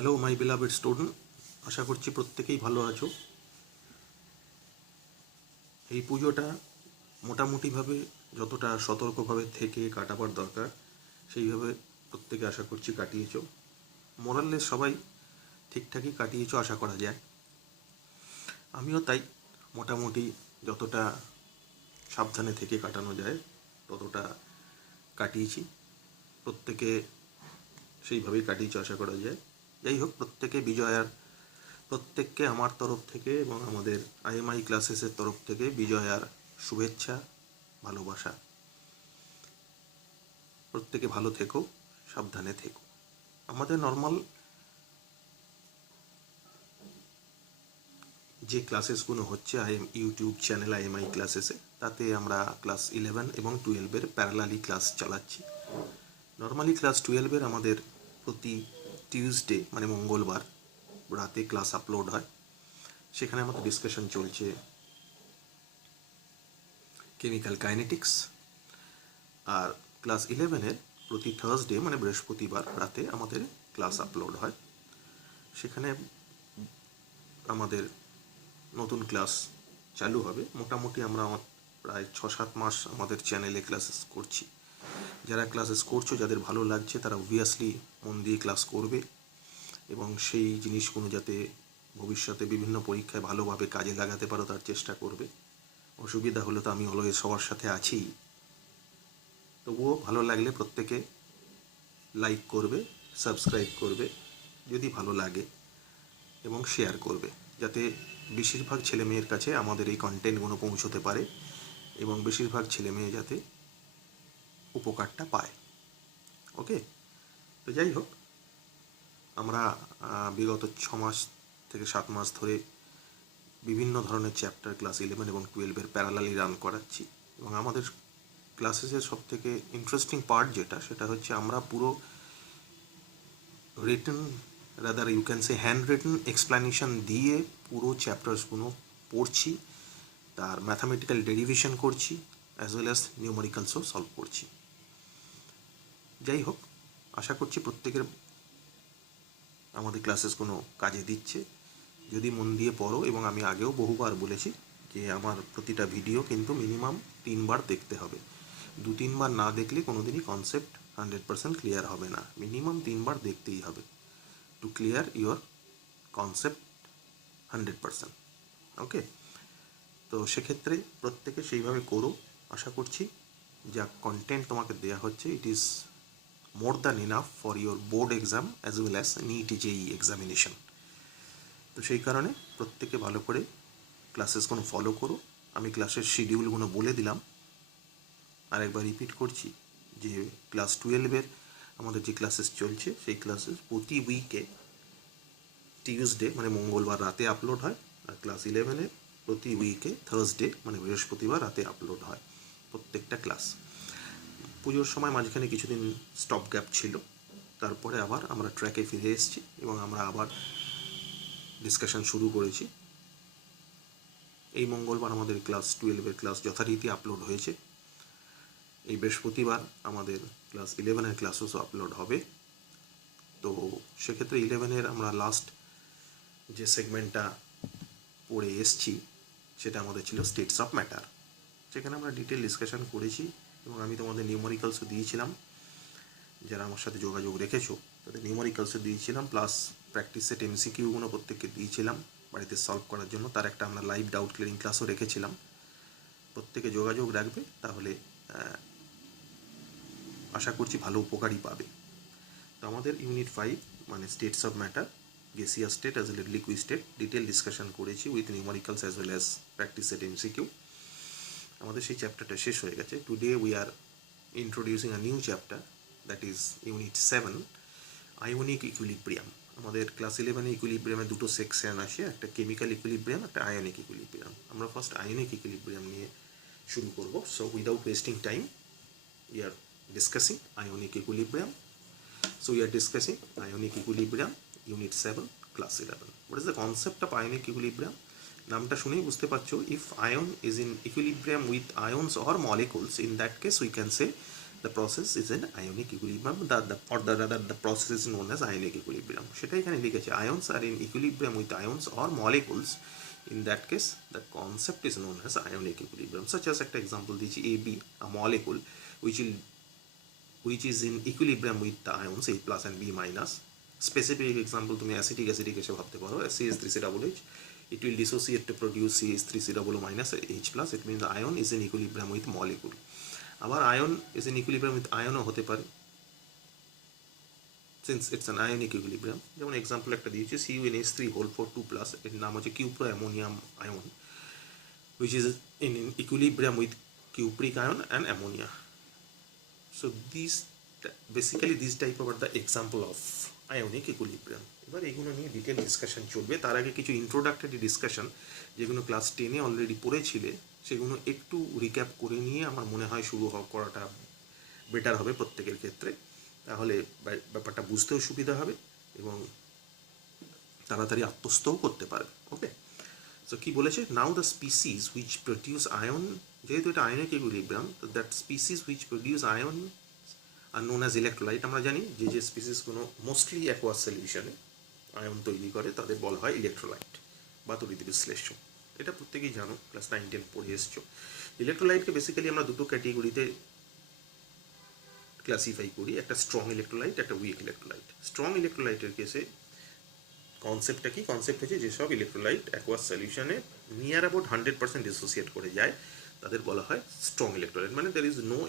Hello my beloved student, আশা করছি প্রত্যেকেই ভালো আছো। এই পুজোটা মোটামুটিভাবে যতটা সতর্কভাবে থেকে কাটাবার দরকার সেইভাবে প্রত্যেকে আশা করছি কাটিয়েছো। মোরাললেস সবাই ঠিকঠাকই কাটিয়েছো আশা করা যায়। আমিও তাই মোটামুটি যতটা সাবধানে থেকে কাটানো যায় ততটা কাটিয়েছি। প্রত্যেকে সেইভাবেই কাটিয়েছো আশা করা যায়। যাই হোক, প্রত্যেককে আমার তরফ থেকে এবং আমাদের আইএমআই ক্লাসেসের তরফ থেকে বিজয়ার শুভেচ্ছা, ভালোবাসা। প্রত্যেকে ভালো থেকো, সাবধানে থেকো। আমাদের নর্মাল যে ক্লাসেসগুলো হচ্ছে ইউটিউব চ্যানেল আইএমআই ক্লাসেসে, তাতে আমরা ক্লাস 11 এবং 12-এর প্যারালালি ক্লাস চালাচ্ছি। নর্মালি ক্লাস 12-এর আমাদের প্রতি টিউসডে মানে মঙ্গলবার রাতে ক্লাস আপলোড হয়। সেখানে আমাদের ডিসকাশন চলছে কেমিক্যাল কাইনেটিক্স। আর ক্লাস 11-এর প্রতি থার্সডে মানে বৃহস্পতিবার রাতে আমাদের ক্লাস আপলোড হয়। সেখানে আমাদের নতুন ক্লাস চালু হবে। মোটামুটি আমরা প্রায় 6-7 মাস আমাদের চ্যানেলে ক্লাসেস করছি। যারা ক্লাসেস করছো, যাদের ভালো লাগছে, তারা অবভিয়াসলি মন দিয়ে ক্লাস করবে এবং সেই জিনিসগুলো যাতে ভবিষ্যতে বিভিন্ন পরীক্ষায় ভালোভাবে কাজে লাগাতে পারো তার চেষ্টা করবে। অসুবিধা হলে তো আমি অলওয়েজ সবার সাথে আছি। তবুও ভালো লাগলে প্রত্যেকে লাইক করবে, সাবস্ক্রাইব করবে যদি ভালো লাগে, এবং শেয়ার করবে যাতে বেশিরভাগ ছেলেমেয়ের কাছে আমাদের এই কন্টেন্টগুলো পৌঁছতে পারে এবং বেশিরভাগ ছেলেমেয়ে যাতে উপকারটা পায়। ওকে, তো যাই হোক, আমরা বিগত 6 মাস থেকে 7 মাস ধরে বিভিন্ন ধরনের চ্যাপ্টার ক্লাস 11 এবং 12-এর প্যারালালি রান করাচ্ছি। এবং আমাদের ক্লাসেসের সবথেকে ইন্টারেস্টিং পার্ট সেটা হচ্ছে আমরা পুরো written, rather you can say handwritten explanation দিয়ে পুরো চ্যাপ্টার্সগুলো পড়ছি, তার ম্যাথামেটিক্যাল ডেরিভেশন করছি, অ্যাজ ওয়েল অ্যাজ নিউমেরিক্যালসও সলভ করছি। যাই হোক, আশা করছি প্রত্যেকের আমাদের ক্লাসেসগুলো কাজে দিচ্ছে যদি মন দিয়ে পড়ো। এবং আমি আগেও বহুবার বলেছি যে আমার প্রতিটা ভিডিও কিন্তু মিনিমাম 3 বার দেখতে হবে। 2-3 বার না দেখলে কোনো দিনই কনসেপ্ট 100% ক্লিয়ার হবে না। মিনিমাম 3 বার দেখতেই হবে টু ক্লিয়ার ইউর কনসেপ্ট 100%। ওকে, তো সেক্ষেত্রে প্রত্যেকে সেইভাবে করো। আশা করছি যা কন্টেন্ট তোমাকে দেওয়া হচ্ছে it is more than enough for your board exam as well as NEET JEE examination. তো সেই কারণে প্রত্যেকে ভালো করে ক্লাসেসগুলো ফলো করো। আমি ক্লাসের শিডিউলগুলো বলে দিলাম, আরেকবার রিপিট করছি যে ক্লাস 12-এর আমাদের যে ক্লাসেস চলছে সেই ক্লাসেস প্রতি উইকে টিউসডে মানে মঙ্গলবার রাতে আপলোড হয়, আর ক্লাস 11-এর প্রতি উইকে থার্সডে মানে বৃহস্পতিবার রাতে আপলোড হয় প্রত্যেকটা ক্লাস। পুজোর সময় মাঝখানে কিছুদিন স্টপ গ্যাপ ছিল, তারপরে আবার আমরা ট্র্যাকে ফিরে এসেছি এবং আমরা আবার ডিসকাশন শুরু করেছি। এই মঙ্গলবার আমাদের ক্লাস 12-এর ক্লাস যথারীতি আপলোড হয়েছে। এই বৃহস্পতিবার আমাদের ক্লাস 11-এর ক্লাসও আপলোড হবে। তো সেক্ষেত্রে 11-এর আমরা লাস্ট যে সেগমেন্টটা পড়ে এসছি সেটা আমাদের ছিল স্টেটস অফ ম্যাটার। সেখানে আমরা ডিটেল ডিসকাশন করেছি এবং আমি তোমাদের নিউমেরিক্যালসও দিয়েছিলাম। যারা আমার সাথে যোগাযোগ রেখেছো তাদের নিউমেরিক্যালসও দিয়েছিলাম, প্লাস প্র্যাকটিস সেট এমসিকিউগুলো প্রত্যেককে দিয়েছিলাম বাড়িতে সলভ করার জন্য। তার একটা আমরা লাইভ ডাউট ক্লিয়ারিং ক্লাসও রেখেছিলাম। প্রত্যেকে যোগাযোগ রাখবে, তাহলে আশা করছি ভালো উপকারই পাবে। তো আমাদের ইউনিট 5 মানে states of matter, gaseous state as well liquid state, detail discussion করেছি with numericals as well as practice set MCQ. আমাদের সেই চ্যাপ্টারটা শেষ হয়ে গেছে। Today we are introducing a new chapter, that is unit 7, ionic equilibrium. আমাদের class 11-এ ইকুইলিব্রিয়ামের দুটো সেকশন আসে, একটা কেমিক্যাল ইকুইলিব্রিয়াম, একটা আয়োনিক ইকুইলিব্রিয়াম। আমরা ফার্স্ট আয়োনিক ইকুইলিব্রিয়াম নিয়ে শুরু করব। So without wasting time we are discussing ionic equilibrium. So we are discussing ionic equilibrium, unit 7, class 11. What is the concept of ionic equilibrium? নামটা শুনেই বুঝতে পারছো, if ion is in equilibrium with ions or molecules, in that case we can say the process is in ionic equilibrium, the process is known as ionic equilibrium. সেটা এখানে লিখেছে, ions are in equilibrium with ions or molecules. In that case, the concept is known as ionic equilibrium. Such as একটা example দিয়েছি, AB, a molecule which is in equilibrium with the ions A plus and B minus. Specific example তুমি acetic এসে ভাবতে পারো, CH3COOH. It will dissociate to produce CH3COO minus H plus. It means the ion is in equilibrium with molecule. আবার ion is in equilibrium with ion হতে পারে, since it's an ionic equilibrium. যেমন example একটা দিয়েছি, CuNH3 whole for 2 plus, এর নাম হচ্ছে cuproammonium ion, which is in equilibrium with cupric ion and ammonia. So these basically these type are the example of ionic equilibrium. এবার এগুলো নিয়ে detail discussion চলবে। তার আগে কিছু ইন্ট্রোডাক্টরি ডিসকাশন যেগুলো ক্লাস 10-এ অলরেডি পড়েছিলে সেগুলো একটু রিক্যাপ করে নিয়ে আমার মনে হয় শুরু করাটা বেটার হবে প্রত্যেকের ক্ষেত্রে, তাহলে ব্যাপারটা বুঝতেও সুবিধা হবে এবং তাড়াতাড়ি আত্মস্থও করতে পারবে। ওকে, সো কি বলেছে, now the species which produce ion, যেহেতু এটা ionic equilibrium, that species which produce ion are known as electrolyte. আমরা জানি যে স্পিসিসগুলো মোস্টলি অ্যাকোয়াস সলিউশনে আয়ন তৈরি করে তাদের বলা হয় ইলেকট্রোলাইট বা তড়িৎ বিশ্লেষ্য। এটা প্রত্যেকেই জানো, ক্লাস 9-10 পড়ে এসছো। ইলেকট্রোলাইটকে বেসিক্যালি আমরা দুটো ক্যাটেগরিতে ক্লাসিফাই করি, একটা স্ট্রং ইলেকট্রোলাইট, একটা উইক ইলেকট্রোলাইট। স্ট্রং ইলেকট্রোলাইটের কেসে কনসেপ্টটা কি, কনসেপ্ট হচ্ছে যেসব ইলেকট্রোলাইট অ্যাকোয়াস সলিউশনে নিয়ার অ্যাবাউট 100% ডিসোসিয়েট করে যায় তাদের বলা হয় স্ট্রং ইলেকট্রোলাইট। মানে there is no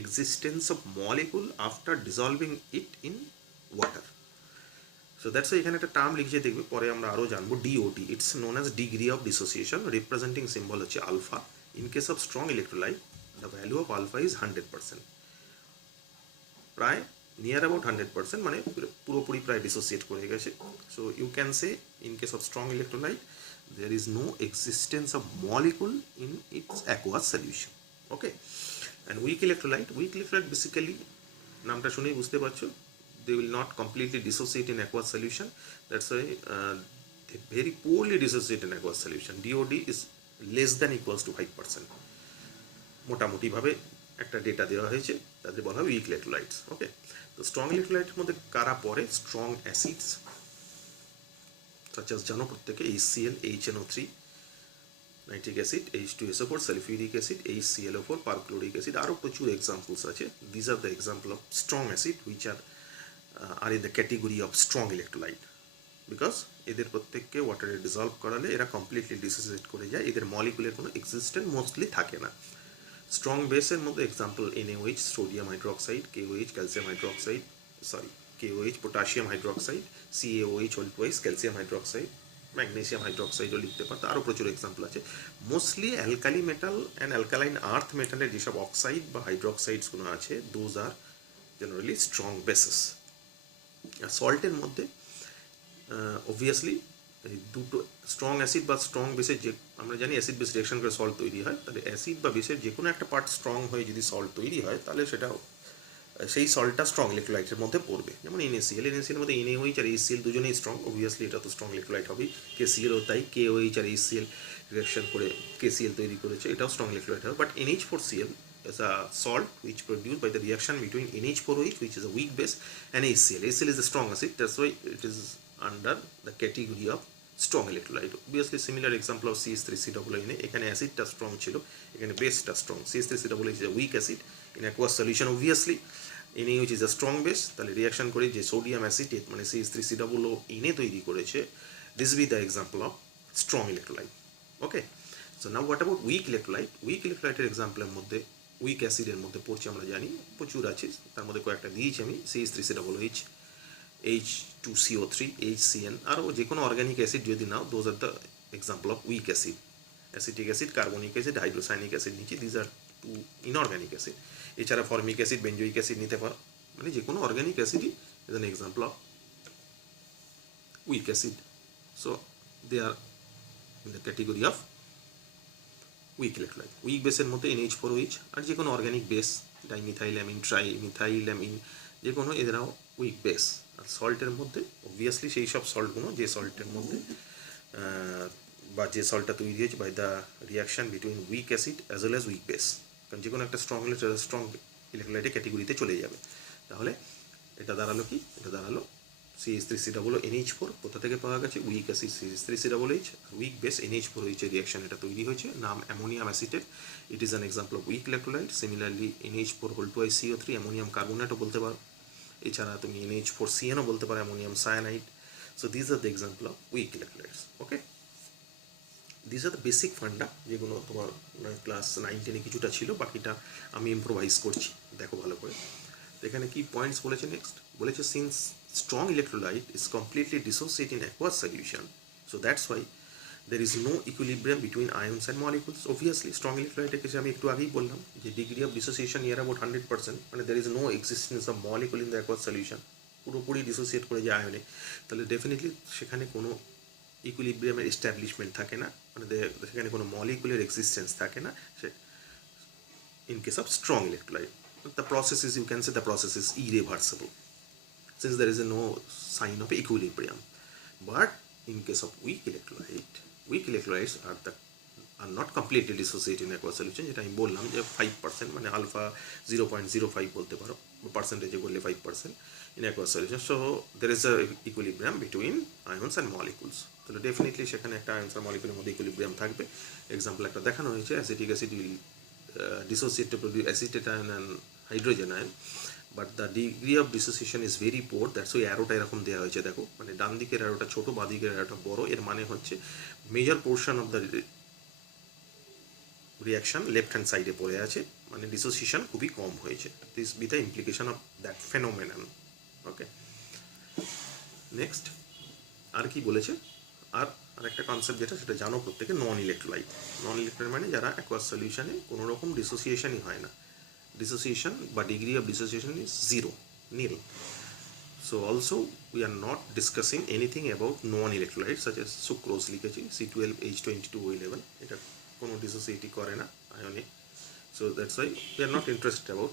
existence of molecule after dissolving it in water. So that's why এখানে একটা টার্ম লিখে দেখবে, পরে আমরা আরও জানবো, DOD, it's known as degree of dissociation, representing symbol হচ্ছে alpha. In case of strong electrolyte the value of alpha is 100%, প্রায় নিয়ার অ্যাবাউট 100%, মানে পুরোপুরি প্রায় ডিসোসিয়েট করে গেছে। So you can say in case of strong electrolyte there is no existence of molecule in its aqueous solution. Okay, and weak electrolyte basically নামটা শুনেই বুঝতে পারছো, they will not completely dissociate in aqueous solution. That's why they very poorly dissociate in aqueous solution. DOD is less than equals to 5%. মোটামুটি ভাবে একটা data দেওয়া হয়েছে, তাদের বলা হয় উইক ইলেকট্রোলাইটস। ওকে, তো স্ট্রং ইলেকট্রোলাইটের মধ্যে কারা পড়ে, স্ট্রং অ্যাসিডস such as জানো প্রত্যেকে, HCl, HNO3, nitric acid, H2SO4, sulphuric acid, HClO4, perchloric acid, আরও প্রচুর এক্সাম্পলস আছে। This are the example of strong acid which are in the category of strong electrolyte, because এদের প্রত্যেককে ওয়াটারে dissolved করালে এরা completely dissociate করে যায়, এদের মলিকুলের কোনো এক্সিস্টেন্স মোস্টলি থাকে না। স্ট্রং বেসের মধ্যে example NaOH, sodium hydroxide, KOH, calcium hydroxide, KOH, potassium hydroxide, CaOH whole twice, calcium hydroxide, magnesium hydroxide লিখতে পারতো, আরও প্রচুর এক্সাম্পল আছে। Mostly alkali metal and alkaline earth মেটালের যেসব অক্সাইড বা হাইড্রোক্সাইডসগুলো আছে, those are generally strong bases. আর সল্টের মধ্যে অবভিয়াসলি দুটো স্ট্রং অ্যাসিড বা স্ট্রং বেসের, যে আমরা জানি অ্যাসিড বেস রিঅ্যাকশন করে সল্ট তৈরি হয়, তাহলে অ্যাসিড বা বেসের যে কোনো একটা পার্ট স্ট্রং হয়ে যদি সল্ট তৈরি হয় তাহলে সেটা সেই সল্টটা স্ট্রং ইলেকট্রোলাইটের মধ্যে পড়বে। যেমন NaCl এর মধ্যে NaOH আর HCl দুজনেই স্ট্রং, অবভিয়াসলি এটা তো স্ট্রং ইলেকট্রোলাইট হবেই। KCl ও তাই, KOH আর HCl রিঅ্যাকশন করে KCl তৈরি করেছে, এটাও স্ট্রং ইলেকট্রোলাইট হবে। But NH4Cl is a salt which produced by the reaction between NH4OH, which is a weak base, and HCl. HCl is a strong acid, that's why it is under the category of strong electrolyte. Obviously similar example of CH3COO, এখানে অ্যাসিডটা strong ছিল, এখানে বেসটা strong. CH3COO is a weak acid in aqueous solution, obviously NaOH is a strong base, তাহলে reaction করে যে sodium acetate মানে CH3COO তৈরি করেছে, this will be the example of strong electrolyte. Okay, so now what about weak electrolyte? Weak electrolyteর এক্সাম্পলের মধ্যে week অ্যাসিডের মধ্যে পড়ছে, আমরা জানি প্রচুর আছে, তার মধ্যে কয়েকটা দিয়েছি আমি, CH3COOH, H2CO3, HCN, আরও যে কোনো অর্গানিক অ্যাসিড যদি নাও, those are the example of weak acid. Acetic acid, carbonic acid, hydrocyanic acid নিচে, these are two inorganic acid. এছাড়া ফর্মিক অ্যাসিড, বেঞ্জোইক অ্যাসিড নিতে পারো, মানে যে কোনো অর্গানিক অ্যাসিডই is an example of weak acid. So they are in the category of weak electrolyte. Weak বেসের মধ্যে NH4OH আর যে কোনো অর্গানিক বেস, ডাইমিথাইলামিন, ট্রাইমিথাইলামিন, যে কোনো এদেরও উইক বেস। আর সল্টের মধ্যে অবভিয়াসলি সেই সব সল্টগুলো যে সল্টের মধ্যে বা যে সল্টটা তৈরি হয়েছে by the reaction between weak acid as well as weak base, কারণ যে কোনো একটা স্ট্রং হলে স্ট্রং ইলেকট্রোলাইটের ক্যাটেগরিতে চলে যাবে। তাহলে এটা দাঁড়ালো কি, এটা দাঁড়ালো CH3COO কোথা থেকে পাওয়া গেছে, weak acid CH3COOH, weak base NH4OH reaction এটা তৈরি হয়েছে, নাম ammonium acetate. It is an example of weak electrolyte. Similarly NH4 2CO3 ammonium কার্বনেটও বলতে পারো, এছাড়া তুমি NH4CNও বলতে পারো, ammonium cyanide. So these are the example of weak electrolytes. Okay, these are the basic funda, যেগুলো তোমার ক্লাস 9-10 কিছুটা ছিল, বাকিটা আমি ইম্প্রোভাইজ করছি, দেখো ভালো করে। এখানে কি পয়েন্টস বলেছে, নেক্সট বলেছে since strong electrolyte is completely dissociated in aqueous solution, so that's why there is no equilibrium between ions and molecules. Obviously strong electrolyte के আমি একটু আগেই বললাম যে degree of dissociation near about 100%, মানে there is no existence of molecule in the aqueous solution, পুরোপুরি dissociate করে যায় আয়নে, তাহলে ডেফিনেটলি সেখানে কোনো ইকুইলিব্রিয়ামের এস্টাবলিশমেন্ট থাকে না, মানে সেখানে কোনো মলিকুলের এক্সিস্টেন্স থাকে না। সে in case of strong electrolyte, the process is, you can say the process is irreversible since there is no sign of equilibrium. But in case of weak electrolytes are not completely dissociated in aqueous solution, যেটা আমি বললাম যে 5%, মানে alpha 0.05 বলতে পারো, পার্সেন্টেজে বললে 5% in aqueous solution, so there is a equilibrium between ions and molecules. তাহলে definitely সেখানে একটা আয়ন্স আর মলিকুলের মধ্যে ইকুইলিব্রিয়াম থাকবে। এক্সাম্পল একটা দেখানো হয়েছে, acetic acid will dissociate to produce acetate ion and hydrogen ion, but the degree of dissociation is very poor. That's why অ্যারোটা এরকম দেওয়া হয়েছে, দেখো মানে ডান দিকের অ্যারোটা ছোট, বাঁ দিকের অ্যারোটা বড়, এর মানে হচ্ছে major portion of the reaction left hand সাইডে পড়ে আছে, মানে ডিসোসিয়েশন খুবই কম হয়েছে। This be the implication of that phenomenon. Okay, next আর কি বলেছে, আর একটা কনসেপ্ট যেটা সেটা জানো প্রত্যেকে, নন ইলেকট্রোলাইট। নন ইলেকট্রোলাইট মানে যারা অ্যাকোয়াস সলিউশনে কোনো রকম ডিসোসিয়েশনই হয় না, ডিসোসিয়েশন বা degree of dissociation is zero, nil. So also we are not discussing anything about non-electrolytes such as sucrose লিখেছি C12H22O11, এটা কোনো ডিসোসিয়েটই করে না আয়নে, so that's why we are not interested about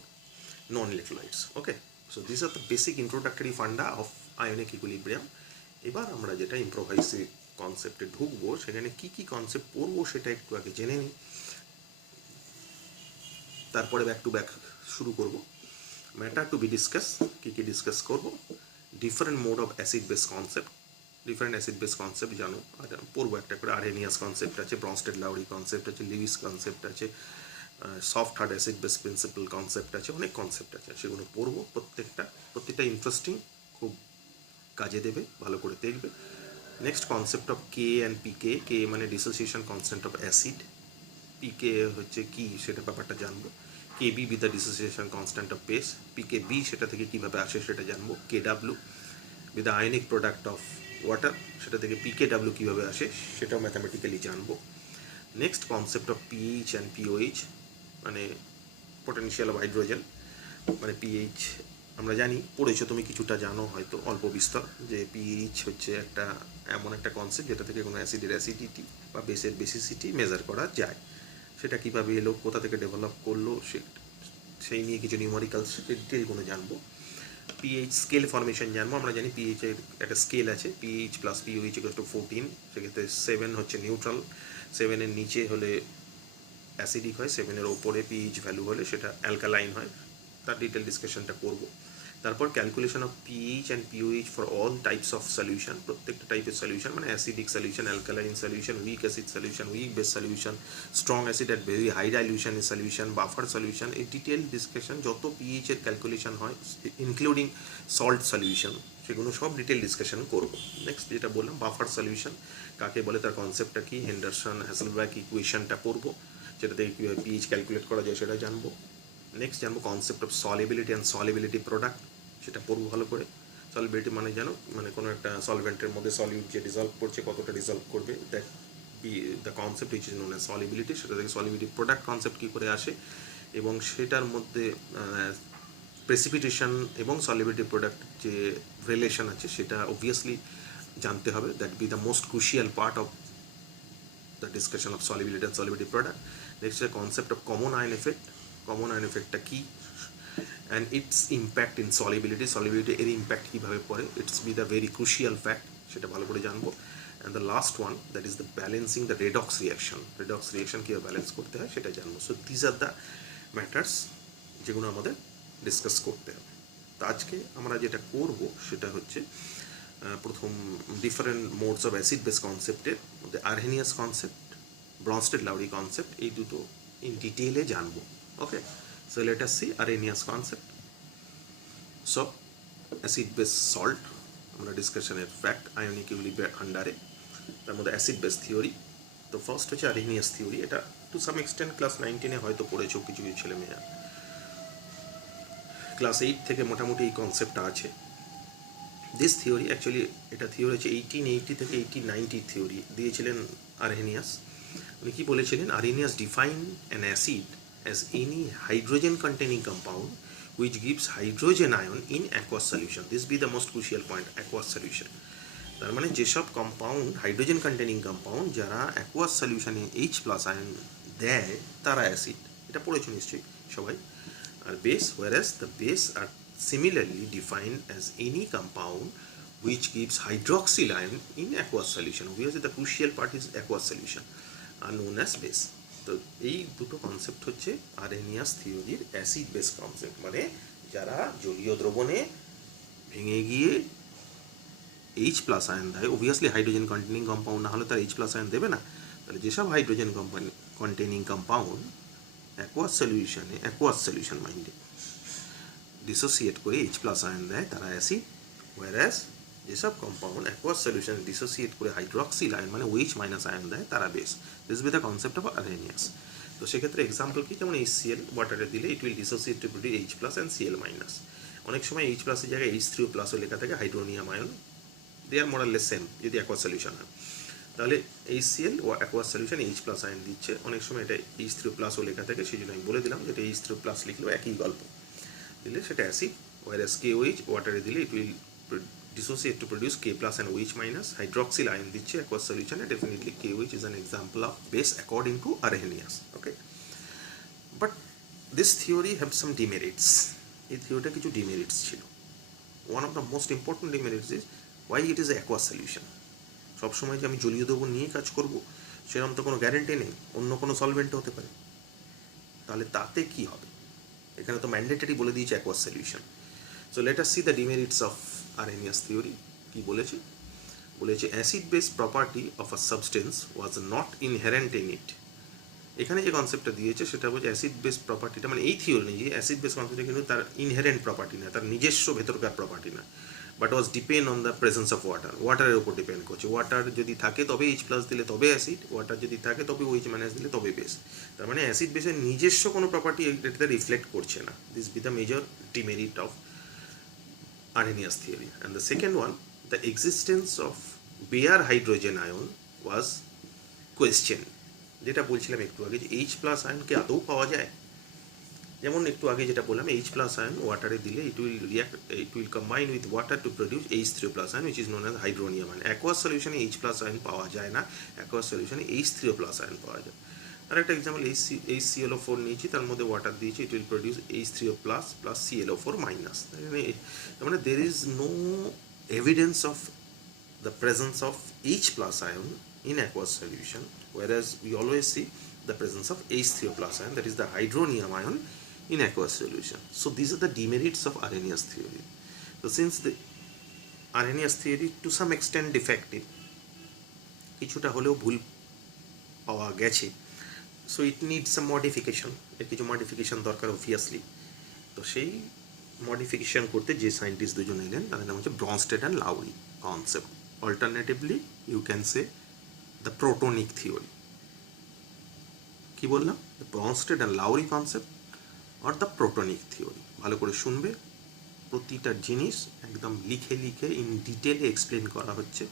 non-electrolytes. Okay, so these are the basic introductory funda of ionic equilibrium. এবার আমরা যেটা ইম্প্রোভাইসিভ কনসেপ্টে ঢুকবো, সেখানে কি কি কনসেপ্ট পড়বো সেটা একটু আগে জেনে নিই, তারপরে ব্যাক টু ব্যাক শুরু করব। ম্যাটার টু বি ডিসকাস, কী কী ডিসকাস করবো, different mode of acid base concept, different acid base concept জানো, আর পড়বো একটা করে। আরহেনিয়াস কনসেপ্ট আছে, ব্রনস্টেড লাউরি কনসেপ্ট আছে, লিউইস কনসেপ্ট আছে, soft hard acid base principal concept আছে, অনেক কনসেপ্ট আছে, সেগুলো পড়বো। প্রত্যেকটা ইন্টারেস্টিং, খুব কাজে দেবে, ভালো করে দেখবে। Next concept of K and পিকে, কে মানে ডিসোসিয়েশন কনস্ট্যান্ট অফ অ্যাসিড, পিকে হচ্ছে কি সেটা ব্যাপারটা জানবো। কেবি with the dissociation constant of base, pKb সেটা থেকে কীভাবে আসে সেটা জানবো। কেডাব্লিউ with the ionic product of water, সেটা থেকে পিকেডাব্লিউ কীভাবে আসে সেটাও ম্যাথামেটিক্যালি জানবো। Next concept of pH and pOH, মানে পোটেনশিয়াল অফ হাইড্রোজেন, মানে পিএইচ আমরা জানি, পড়েছো তুমি, কিছুটা জানো হয়তো অল্প বিস্তর, যে পিএইচ হচ্ছে একটা এমন একটা কনসেপ্ট যেটা থেকে কোনো অ্যাসিডের অ্যাসিডিটি বা বেসের বেসিসিটি মেজার করা যায়। সেটা কীভাবে এলো, কোথা থেকে ডেভেলপ করলো, সেই নিয়ে কিছু নিউমেরিক্যালস ডিটেলগুলো জানবো। পিএইচ স্কেল ফরমেশন জানবো। আমরা জানি পিএইচের একটা স্কেল আছে, pH plus pOH equal to 14, সেক্ষেত্রে 7 হচ্ছে নিউট্রাল, 7-এর নিচে হলে অ্যাসিডিক হয়, 7-এর ওপরে পিএইচ ভ্যালু হলে সেটা অ্যালকালাইন হয়। তার ডিটেল ডিসকাশনটা করবো। তারপর calculation of pH and pOH for all types of solution, প্রত্যেকটা টাইপের সলিউশন, মানে acidic solution, alkaline solution, weak acid solution, weak base solution, strong acid at very high dilution solution, buffer solution, এই detail discussion যত পিএইচের calculation হয় including salt solution, সেগুলো সব detail discussion করবো। নেক্সট যেটা বললাম বাফার সলিউশন কাকে বলে, তার কনসেপ্টটা কি, হেন্ডারসন হ্যাসেলব্যাক ইকুয়েশনটা পড়বো, যেটা থেকে কীভাবে পিএইচ ক্যালকুলেট করা যায় সেটা জানবো। নেক্সট জানবো concept of solubility and solubility product, সেটা পড়বো ভালো করে। সলিবিলিটি মানে জানো, মানে কোনো একটা সলভেন্টের মধ্যে সলিউট যে ডিজলভ করছে কতটা ডিজলভ করবে, that be the concept which is known as solubility. সেটা থেকে সলিবিলিটি প্রোডাক্ট কনসেপ্ট কী করে আসে, এবং সেটার মধ্যে প্রেসিপিটেশন এবং সলিবিলিটি প্রোডাক্ট যে রিলেশন আছে সেটা অবভিয়াসলি জানতে হবে। That be the most crucial part of the discussion of solubility and solubility product. Next concept of common ion effect, common ion এফেক্টটা কী, and its impact in solubility, solubility এর impact কীভাবে পড়ে, it's be the very crucial fact, সেটা ভালো করে জানবো। and the last one, that is the balancing the redox reaction কীভাবে ব্যালেন্স করতে হয় সেটা জানবো। so these are the matters যেগুলো আমাদের ডিসকাস করতে হবে। তো আজকে আমরা যেটা করব সেটা হচ্ছে প্রথম different modes of acid base কনসেপ্টের মধ্যে Arrhenius concept, Bronsted Lowry concept, এই দুটো ইন ডিটেইলে জানবো। Okay, so let us see Arrhenius concept. So acid base salt আমরা ডিসকাশনের ফ্যাক্ট আয়নিক ইউলিব্রের আন্ডারে, তার মধ্যে অ্যাসিড বেস থিওরি। তো ফার্স্ট হচ্ছে আরহেনিয়াস থিওরি। এটা টু সাম এক্সটেন্ট ক্লাস 9-10 হয়তো পড়েছো কিছু কিছু ছেলেমেয়েরা, ক্লাস 8 থেকে মোটামুটি এই কনসেপ্টটা আছে। দিস থিওরি অ্যাকচুয়ালি, এটা থিওরি হচ্ছে 1880 থেকে 1890 থিওরি দিয়েছিলেন আরহেনিয়াস। উনি কী বলেছিলেন? Arrhenius define an acid as any hydrogen containing compound which gives hydrogen ion in aqueous solution. This be the most crucial point, aqueous solution. তার মানে যেসব কম্পাউন্ড হাইড্রোজেন কন্টেনিং কম্পাউন্ড যারা aqueous সলিউশনে H+ ion দেয় তারা acid. এটা পড়েছো নিশ্চয়ই সবাই। আর base, whereas the base are similarly defined as any compound which gives hydroxyl ion in aqueous solution. Obviously the crucial part is aqueous solution are known as base. তো এই দুটো concept হচ্ছে আরহেনিয়াস থিওরির acid base concept, মানে যারা জলীয় দ্রবণে ভেঙে গিয়ে H+ আয়ন দেয়, অবভিয়াসলি হাইড্রোজেন কন্টেনিং কম্পাউন্ড না হলে তার H+ আয়ন দেবে না। তাহলে যেসব hydrogen containing compound aqueous solution মাইন্ডে ডিসোসিয়েট করে H+ আয়ন দেয় তারা অ্যাসিড, ওয়ারাস যেসব কম্পাউন্ড অ্যাকোয়াস সলিউশনে ডিসোসিয়েট করে হাইড্রক্সিল আয়ন মানে OH- আয়ন দেয় তারা base. This be the concept of Arrhenius. তো সেক্ষেত্রে এক্সাম্পল কি, যেমন HCl ওয়াটারে দিলে it will dissociate to produce H+ and Cl-। অনেক সময় H+ এর জায়গায় H3O+ লেখা থাকে, hydronium ion, they are more or less same যদি অ্যাকোয়াস সলিউশন হয়। তাহলে HCl ও অ্যাকোয়াস সলিউশন H+ আয়ন দিচ্ছে, অনেক সময় এটা H3O+ লেখা থাকে, সেই জন্য আমি বলে দিলাম যে এটা H3O+ লিখলেও একই গল্প, দিলে সেটা অ্যাসিড। whereas KOH ওয়াটারে দিলে it will dissociate to produce K+ and OH-। Hydroxyl ion দিচ্ছে অ্যাকোয়াস সলিউশনে, definitely KOH is an example of base according to Arrhenius. Okay, but this theory have some demerits. এই থিওরিটা কিছু demerits ছিল। one of the most important demerits is why it is a aqueous solution. সবসময় যে আমি জলীয় দ্রবণ নিয়ে কাজ করব সেরকম তো কোনো গ্যারেন্টি নেই, অন্য কোনো সলভেন্ট হতে পারে। তাহলে তাতে কি হবে? এখানে তো ম্যান্ডেটরি বলে দিয়েছে aqueous solution. So let us C the demerits of Arrhenius theory. কি বলেছে? বলেছে acid base property of a substance was not inherent in it. এখানে যে কনসেপ্টটা দিয়েছে সেটা বলছে অ্যাসিড বেস প্রপার্টিটা, মানে এই থিওরি নিয়ে যে অ্যাসিড বেস কনসেপ্টটা কিন্তু তার ইনহেরেন্ট প্রপার্টি না, তার নিজস্ব ভেতরকার প্রপার্টি না, but was depend on the presence of water. ওয়াটারের উপর ডিপেন্ড করছে। ওয়াটার যদি থাকে তবে H+ দিলে তবে অ্যাসিড, ওয়াটার যদি থাকে তবে OH- দিলে তবে বেস। তার মানে অ্যাসিড বেসের নিজস্ব কোনো প্রপার্টি এটাতে রিফ্লেক্ট করছে না। This be the major demerit of Arrhenius theory. And the second one, the existence of bare hydrogen ion was questioned. যেটা বলছিলাম একটু আগে যে H+ আয়নকে আদৌ পাওয়া যায়? যেমন একটু আগে যেটা বললাম, H+ আয়ন ওয়াটারে দিলে it will combine with water to produce H3O+ ion, which is known as hydronium ion. Aqueous সলিউশনে H+ আয়ন পাওয়া যায় না, অ্যাকোয়াস সলিউশনে H3O+ আয়ন পাওয়া যায়। আর একটা এক্সাম্পল HClO4 নিয়েছি, তার মধ্যে ওয়াটার দিয়েছি, ইট will produce H3O+ plus ClO4-। তার মানে there is no evidence of the presence of H+ ion in aqueous solution, whereas we always see the presence of H3O+ ion, that is the hydronium ion, in aqueous solution. So these are the demerits of Arrhenius theory. So since the Arrhenius theory to some extent defective, কিছুটা হলেও ভুল পাওয়া গেছে, so it needs some modification, এর কিছু modification দরকার obviously. তো সেই মডিফিকেশন করতে যে সায়েন্টিস্ট দুজন এলেন তাদের নাম হচ্ছে Bronsted and Lowry concept. Alternatively you can say the protonic theory. কি বললাম? The Bronsted and Lowry concept or the protonic theory. ভালো করে শুনবে, প্রতিটা জিনিস একদম লিখে লিখে ইন ডিটেলে এক্সপ্লেন করা হচ্ছে,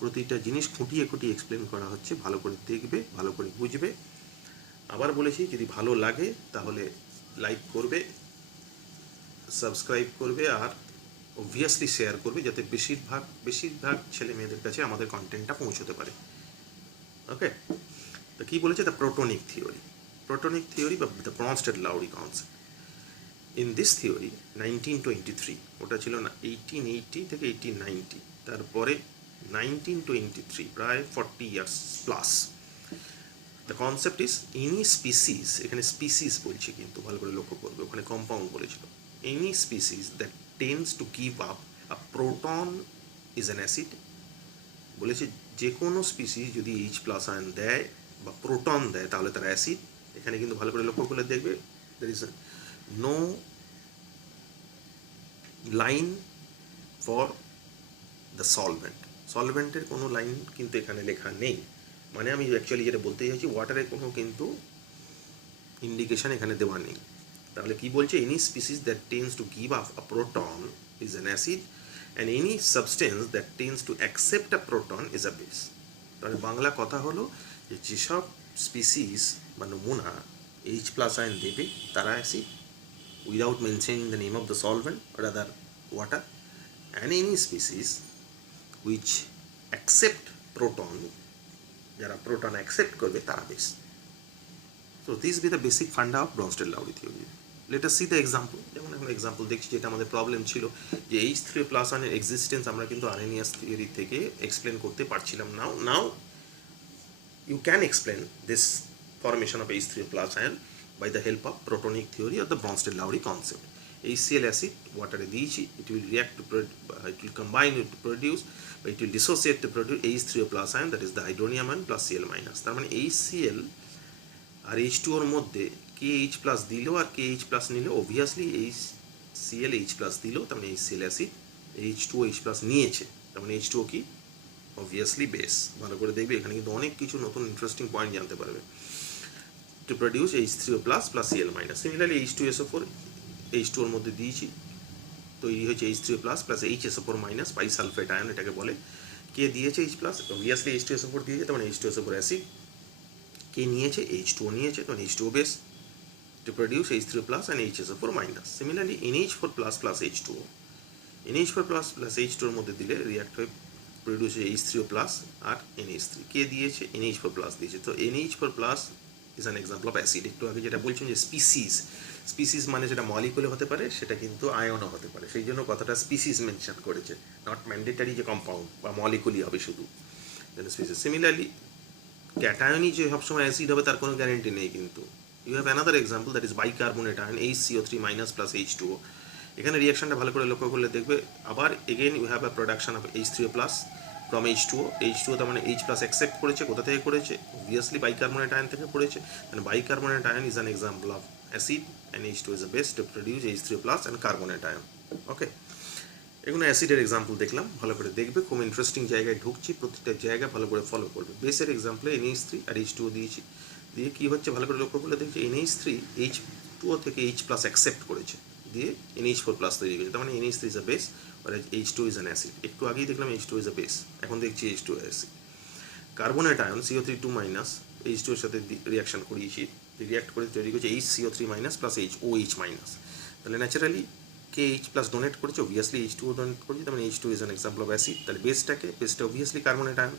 প্রতিটা জিনিস খুঁটিয়ে খুঁটিয়ে এক্সপ্লেন করা হচ্ছে। ভালো করে দেখবে, ভালো করে বুঝবে। আবার বলেছি, যদি ভালো লাগে তাহলে লাইক করবে, সাবস্ক্রাইব করবে, আর অবভিয়াসলি শেয়ার করবে, যাতে বেশিরভাগ ছেলে মেয়েদের কাছে আমাদের কন্টেন্টটা পৌঁছতে পারে। ওকে, তো কী বলেছে? দ্য প্রোটনিক থিওরি বা the Brønsted Lowry concept. In this theory 1923, ওটা ছিল না 1880 থেকে 1890, তারপরে 1923, প্রায় 40 years plus. The concept is any species, এখানে স্পিসিস বলছি কিন্তু ভালো করে লক্ষ্য করবে, ওখানে কম্পাউন্ড বলেছিল। any species that tends to give up a proton is an acid. বলেছে যে কোনো স্পিসিস যদি এইচ প্লাস আয়ন দেয় বা প্রোটন দেয় তাহলে তারা অ্যাসিড। এখানে কিন্তু ভালো করে লক্ষ্য করলে দেখবে there is no line for the সলভেন্টের কোনো লাইন কিন্তু এখানে লেখা নেই। মানে আমি অ্যাকচুয়ালি যেটা বলতে চাইছি ওয়াটারের কোনো কিন্তু ইন্ডিকেশন এখানে দেওয়া নেই। তাহলে কি বলছে, any species that tends to give up a proton is an acid and any substance that tends to accept a proton is a base. তাহলে বাংলা কথা হলো যে যেসব স্পিসিস বা নমুনা এইচ প্লাস আয়ন দেবে তারা acid without mentioning the name of the solvent or other water, and any species which accept proton, যারা প্রোটন অ্যাকসেপ্ট করবে তারা base. So these be the basic funda of Bronsted-Lowry theory. Let us see the example. যেমন এখন example দেখছি যেটা আমাদের problem ছিল যে H3+ আয়নের এক্সিস্টেন্স আমরা কিন্তু আর্হেনিয়াস থিওরি থেকে এক্সপ্লেন করতে পারছিলাম। নাও you can explain this formation of H3+ ion by the help of protonic theory or the Bronsted-Lowry concept. HCl acid water দিয়েছি, it will react to it will combine to produce, but it will dissociate to produce H3+ ion, that is the hydronium ion plus Cl minus। তার মানে HCl আর H2 এর মধ্যে KH+ দিল আর KH+ নিল, obviously HCl H+ দিল, তার মানে HCl acid, H2 H+ নিয়েছে, তার মানে H2 কি অবভিয়াসলি বেস। ভালো করে দেখবে এখানে কিন্তু অনেক কিছু নতুন ইন্টারেস্টিং পয়েন্ট জানতে পারবে। Two produce H3O+ plus Cl minus. Similarly H2SO4 H2 এর মধ্যে দিয়েছি, তৈরি হয়েছে H3O+ plus HSO4 minus bisulphate ion এটাকে বলে। কে দিয়েছে H+, অবভিয়াসলি H2SO4 দিয়েছে, তার মানে H2SO4 অ্যাসিড। কে নিয়েছে H2O নিয়েছে, তখন H2O base. Two produce H3O+ and HSO4 minus. Similarly NH4+ plus H2O, NH4+ plus H2 এর মধ্যে দিলে রিয়াক্ট হয়ে প্রডিউস H3O+ আর NH3। কে দিয়েছে NH4+ দিয়েছে, তো NH4+ is an example of acid. একটু আগে যেটা বলছেন যে স্পিসিস মানে যেটা মলিকুলে হতে পারে সেটা কিন্তু আয়নও হতে পারে, সেই জন্য কথাটা স্পিসিস মেনশন করেছে, নট ম্যান্ডেটারি যে কম্পাউন্ড বা মলিকুলই হবে শুধু স্পিসিস। সিমিলারলি ক্যাটায়নই যে সবসময় অ্যাসিড হবে তার কোনো গ্যারেন্টি নেই কিন্তু। You have another example that is bicarbonate ion HCO3- plus H2O। এখানে রিয়াকশনটা ভালো করে লক্ষ্য করলে দেখবে আবার again you have a production of H3O+ from H2O তার মানে H+ অ্যাকসেপ্ট করেছে, কোথা থেকে করেছে, অবভিয়াসলি বাইকার্বনেট আয়ন থেকে করেছে, মানে bicarbonate ion is an example of acid and H2 is a base to produce H3+ and carbonate ion. ওকে, এগুলো অ্যাসিডের এক্সাম্পল দেখলাম, ভালো করে দেখবে, খুব ইন্টারেস্টিং জায়গায় ঢুকছি, প্রত্যেকটা জায়গা ভালো করে ফলো করবে। বেসের এক্সাম্পলে NH3 আর H2O দিয়েছি, দিয়ে কী হচ্ছে ভালো করে লক্ষ্য করলে দেখছি NH3 H2O থেকে H+ অ্যাকসেপ্ট করেছে, দিয়ে NH4+ তৈরি করেছে, তার মানে NH3 ইজ আ বেস আর H2 ইজ অ্যান অ্যাসিড। একটু আগেই দেখলাম H2 ইজ আ বেস, এখন দেখছি H2 acid. Carbonate ion CO3- H2 এর সাথে রিয়াকশন করিয়েছি, রিয়াক্ট করে তৈরি করেছে HCO3- প্লাস HOH-। তাহলে ন্যাচারালি KH+ ডোনেট করেছে, অবভিয়াসলি H2O ডোনেট করেছে, তার মানে H2 is an example of acid. তাহলে বেসটা obviously carbonate ion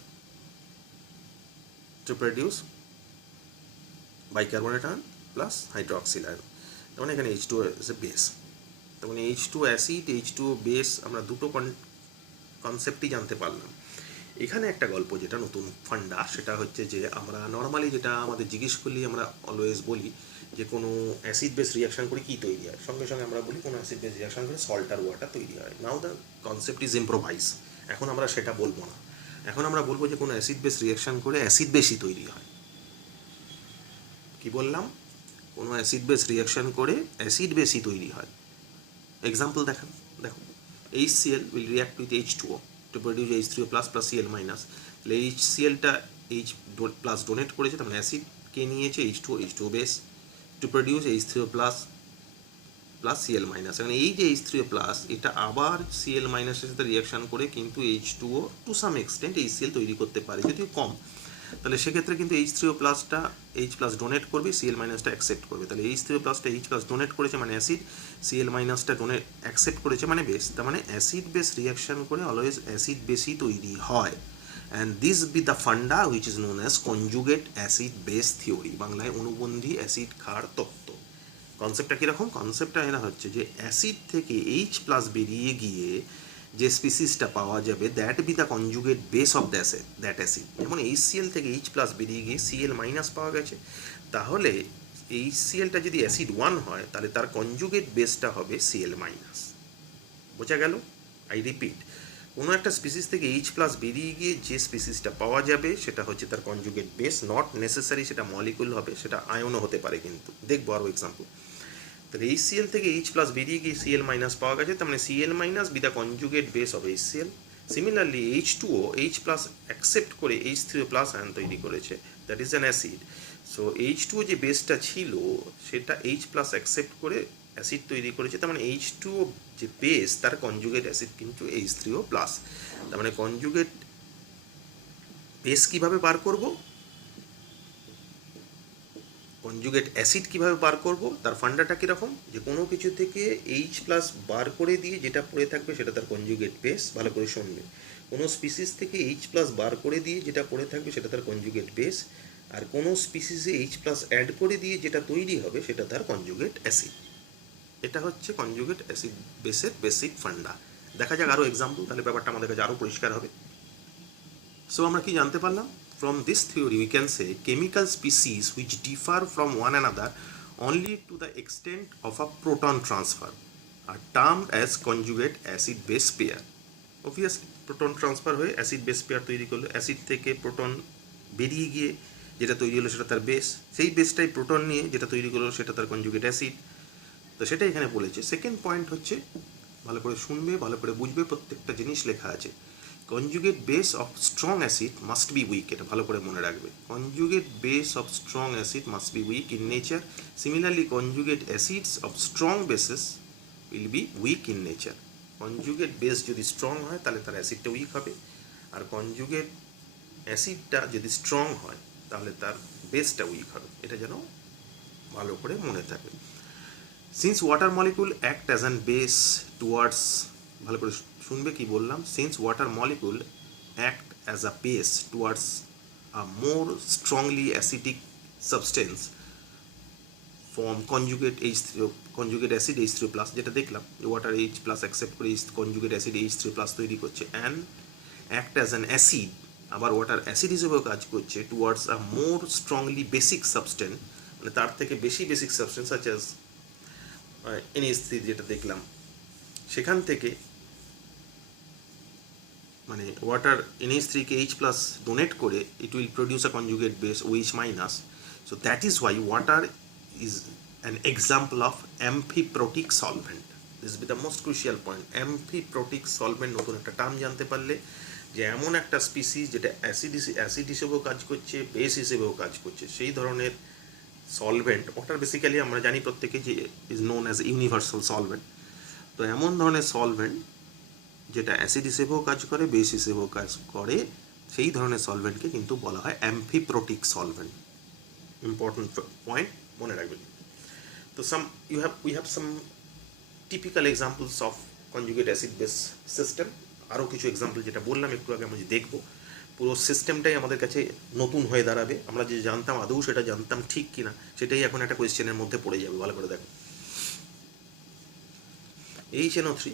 to produce bicarbonate ion plus hydroxyl ion, তার মানে এখানে H2 ইজ এ বেস। তার মানে H2 অ্যাসিড H2 বেস, আমরা দুটো কনসেপ্টই জানতে পারলাম। এখানে একটা গল্প যেটা নতুন ফান্ডা, সেটা হচ্ছে যে আমরা নর্মালি যেটা আমাদের জিজ্ঞেস করলেই আমরা অলওয়েজ বলি যে কোনো অ্যাসিড বেস রিয়াকশন করে কী তৈরি হয়, সঙ্গে সঙ্গে আমরা বলি কোনো অ্যাসিড বেস রিয়াকশন করে সল্ট আর ওয়াটার তৈরি হয়। নাও দ্য কনসেপ্ট ইজ ইম্প্রোভাইজ। এখন আমরা সেটা বলবো না, এখন আমরা বলবো যে কোনো অ্যাসিড বেস রিয়াকশন করে অ্যাসিড বেসই তৈরি হয়। কি বললাম, কোনো অ্যাসিড বেস রিয়াকশন করে অ্যাসিড বেসই তৈরি হয়। এক্সাম্পল দেখো, HCl will react with H2O to produce H3O+ plus Cl minus। তাহলে HClটা H+ ডোনেট করেছে, তার মানে অ্যাসিড কে নিয়েছে H2O base two produce H3O+ plus Cl minus. মানে এই যে H3O+ এটা আবার Cl মাইনাসের সাথে রিয়াকশন করে কিন্তু H2O two some extent HCl তৈরি করতে পারে, যদিও কম। তাহলে সেক্ষেত্রে কিন্তু H3O+টা H+ ডোনেট করবে, Cl মাইনাসটা অ্যাকসেপ্ট করবে। তাহলে H3O+টা H+ ডোনেট করেছে মানে অ্যাসিড, Cl মাইনাসটা ডোনেট অ্যাকসেপ্ট করেছে মানে বেস। তার মানে অ্যাসিড বেস রিয়াকশন করে অলওয়েজ অ্যাসিড বেসই তৈরি হয়। And this be the funda which is known as conjugate acid base theory, বাংলায় অনুবন্ধী অ্যাসিড ক্ষার তত্ত্ব। কনসেপ্টটা কীরকম, কনসেপ্টটা এরা হচ্ছে যে অ্যাসিড থেকে H+ বেরিয়ে গিয়ে যে স্পিসিসটা পাওয়া যাবে that be the conjugate base of that acid. যেমন HCl থেকে H+ বেরিয়ে গিয়ে Cl- পাওয়া গেছে, তাহলে HClটা যদি অ্যাসিড 1 হয় তাহলে তার কনজুগেট বেসটা হবে Cl মাইনাস। বোঝা গেল? আই রিপিট, কোনো একটা স্পিসিস থেকে H প্লাস বেরিয়ে গিয়ে যে স্পিসিসটা পাওয়া যাবে সেটা হচ্ছে তার কনজুগেট বেস। নট নেসেসারি সেটা মলিকুল হবে, সেটা আয়নও হতে পারে, কিন্তু দেখবো আরও এক্সাম্পল। তাহলে HCl থেকে H প্লাস বেরিয়ে গিয়ে Cl মাইনাস পাওয়া গেছে, তার মানে Cl minus be the conjugate base of HCl। Similarly H2O H plus accept করে H3O প্লাস আয়ন তৈরি করেছে, that is an acid. So H2O যে বেসটা ছিল সেটা H প্লাস অ্যাকসেপ্ট করে অ্যাসিড তৈরি করেছে, তার মানে H2O যে বেস তার কনজুগেট অ্যাসিড কিন্তু H3O প্লাস। তার মানে কনজুগেট বেস কীভাবে বার করব, কনজুগেট অ্যাসিড কীভাবে বার করব, তার ফান্ডাটা কীরকম, যে কোনো কিছু থেকে H প্লাস বার করে দিয়ে যেটা পড়ে থাকবে সেটা তার কনজুগেট বেস। ভালো করে শুনবে, কোনো স্পিসিস থেকে H প্লাস বার করে দিয়ে যেটা পড়ে থাকবে সেটা তার কনজুগেট বেস, আর কোনো স্পিসিসে H প্লাস অ্যাড করে দিয়ে যেটা তৈরি হবে সেটা তার কনজুগেট অ্যাসিড। এটা হচ্ছে কনজুগেট অ্যাসিড বেসের বেসিক ফান্ডা। দেখা যাক আরও এক্সাম্পল, তাহলে ব্যাপারটা আমাদের কাছে আরও পরিষ্কার হবে। সো আমরা কি জানতে পারলাম? From this theory we can say chemical species which differ from one another only to the extent of a proton transfer are termed as conjugate acid base pair. Obviously proton transfer হয়ে acid base pair তৈরি করলো, acid থেকে proton বেরিয়ে গিয়ে যেটা তৈরি হলো সেটা তার বেস, সেই বেসটাই প্রোটন নিয়ে যেটা তৈরি করলো সেটা তার কনজুগেট অ্যাসিড। তো সেটা এখানে বলেছে। সেকেন্ড পয়েন্ট হচ্ছে, ভালো করে শুনবে, ভালো করে বুঝবে, প্রত্যেকটা জিনিস লেখা আছে। Conjugate base of strong acid must be week, এটা ভালো করে মনে রাখবে। Conjugate base of strong acid must be week in nature. Similarly conjugate acids of strong bases will be week in nature. Conjugate base যদি strong হয় তাহলে তার অ্যাসিডটা week হবে, আর কনজুগেট অ্যাসিডটা যদি স্ট্রং হয় তাহলে তার বেসটা উইক হবে। এটা যেন ভালো করে মনে থাকে। Since water molecule act as an base towards, ভালো করে শুনবে কি বললাম, since water molecule act as a base towards a more strongly acidic substance form conjugate H3O, conjugate acid H3O plus, যেটা দেখলাম যে ওয়াটার H প্লাস অ্যাকসেপ্ট করে conjugate acid H3O plus তৈরি করছে, and act as an acid, আবার water acid হিসেবেও কাজ করছে, টুয়ার্ডস আ মোর স্ট্রংলি বেসিক সাবস্টেন্স, মানে তার থেকে বেশি basic substance such as NH3 যেটা দেখলাম, সেখান থেকে মানে ওয়াটার NH3 কে H প্লাস ডোনেট করে it will produce a conjugate base OH minus. So that is why water is an example of amphiprotic solvent. This be the most crucial point. Amphiprotic solvent, নতুন একটা term জানতে পারলে, যে এমন একটা species যেটা acid হিসেবেও কাজ করছে, বেস হিসেবেও কাজ করছে, সেই ধরনের সলভেন্ট। ওয়াটার বেসিক্যালি আমরা জানি প্রত্যেকে যে is known as universal solvent. তো এমন ধরনের সলভেন্ট যেটা অ্যাসিড হিসেবেও কাজ করে, বেস হিসেবেও কাজ করে, সেই ধরনের সলভেন্টকে কিন্তু বলা হয় অ্যাম্ফিপ্রোটিক সলভেন্ট। ইম্পর্টেন্ট পয়েন্ট, মনে রাখবেন। তো we have some typical examples of conjugate acid base system. আরও কিছু এক্সাম্পল যেটা বললাম একটু আগে আমরা যে দেখবো, পুরো সিস্টেমটাই আমাদের কাছে নতুন হয়ে দাঁড়াবে। আমরা যে জানতাম আদৌ সেটা জানতাম ঠিক কিনা সেটাই এখন একটা কোয়েশ্চেনের মধ্যে পড়ে যাবে। ভালো করে দেখো, HNO3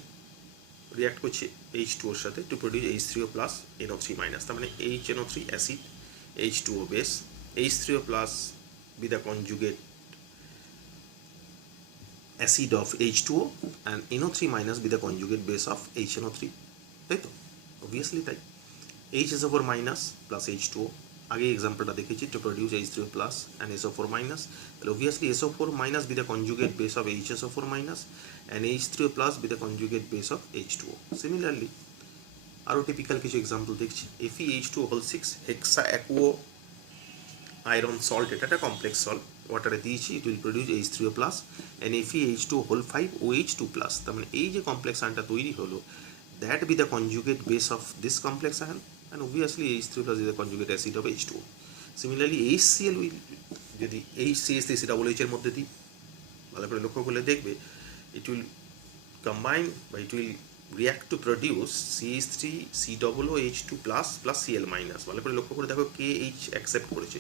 রিয়াক্ট করছে H2O এর সাথে two produce H3O plus NO3 minus, তার মানে HNO3 acid, H2O base, H3O plus B the conjugate acid of H2O and NO3 minus be the conjugate base of HNO3, তাই তো? অবভিয়াসলি তাই। HSO4 minus plus H2O, আগে এক্সাম্পলটা দেখেছি, to produce H3O plus and SO4 minus, তাহলে obviously SO4 minus be the conjugate base of HSO4 minus and H3O plus with the conjugate base of H2O. Similarly, আরও typical কিছু example দেখছি। FeH2O6 হেক্সা অ্যাকুও iron salt, এটা একটা complex salt, ওয়াটারে দিয়েছি, ইট will produce H3O plus and FeH2O5 OH2 plus, তার মানে এই যে কমপ্লেক্স আয়নটা তৈরি হলো, that be the conjugate base of this complex ion and obviously H3 plus is the conjugate acid of H2O. Similarly, HCl will, যদি HCH3COOH এর মধ্যে দিই, ভালো করে লক্ষ্য করলে দেখবে it will combine বা it will react to produce CH3COOH2 plus plus Cl minus। ভালো করে লক্ষ্য করে দেখো KH accept করেছে,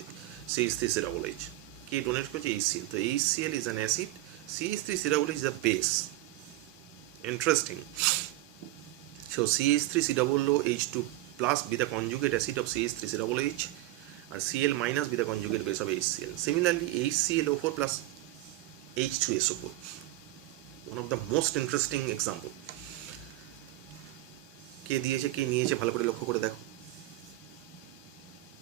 CH3COOH, K ডোনেট করেছে HCl, তো HCl is an acid, CH3COOH is a base. Interesting. So CH3COOH2 plus be the conjugate acid of CH3COOH আর Cl minus with the conjugate base of HCl. Similarly, HClO4 plus H2SO4, one of the most interesting example. কে দিয়েছে কে নিয়েছে ভালো করে লক্ষ্য করে দেখো,